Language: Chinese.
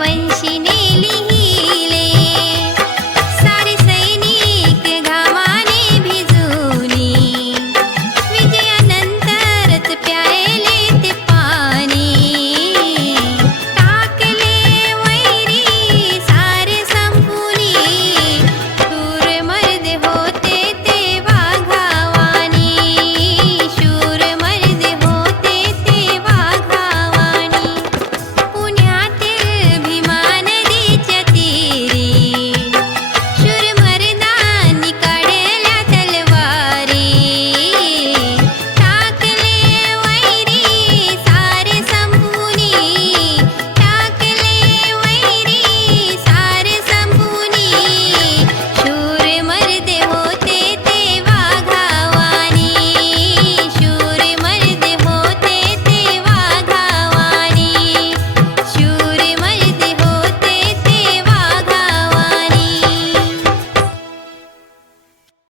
温馨的。